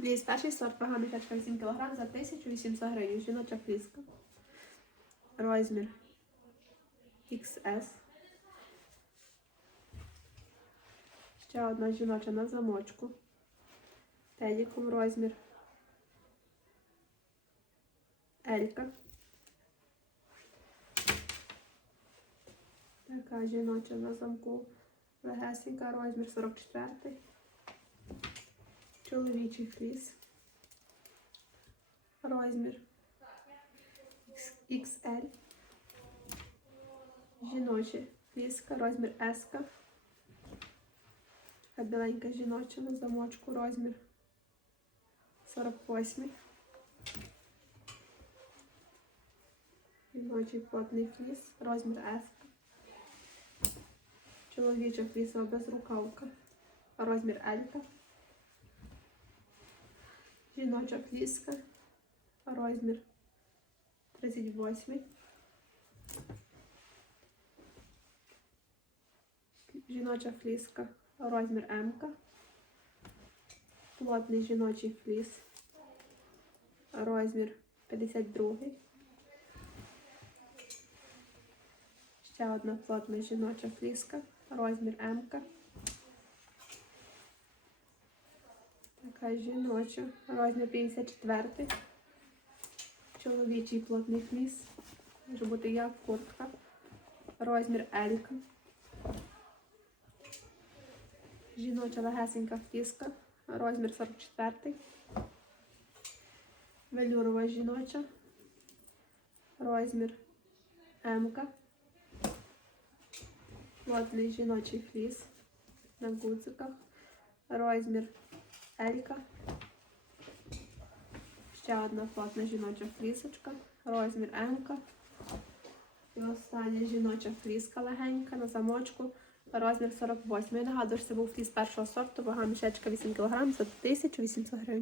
Віз перший сорт вага мішечка 8 кг за 1800 гривень. Жіноча фліска. Розмір XS. Ще одна жіноча на замочку. Тедіком розмір. Елька. Така жіноча на замку. Легесенька, розмір 44. Чоловічий фліс. Розмір XL. Жіночий фліска, розмір S. Така біленька жіноча на замочку, розмір 48. Жіночий плотний фліс, розмір S. Чоловіча флісова безрукавка, розмір L. Жіноча фліска, розмір 38. Жіноча фліска, розмір М. Плотний жіночий фліс, розмір 52. Ще одна плотна жіноча фліска, розмір М. Така жіноча, розмір 54. Чоловічий плотний фліс. Може бути як куртка. Розмір L. Жіноча легесенька фліска. Розмір 44. Велюрова жіноча. Розмір М. Плотний жіночий фліс на гудзиках. Розмір Елька. Ще одна плотна жіноча фрісочка, Розмір М. І остання жіноча фріска легенька на замочку. Розмір 48. Я нагадую, що це був фріз першого сорту, вага мішечка 8 кг за 1800 гривень.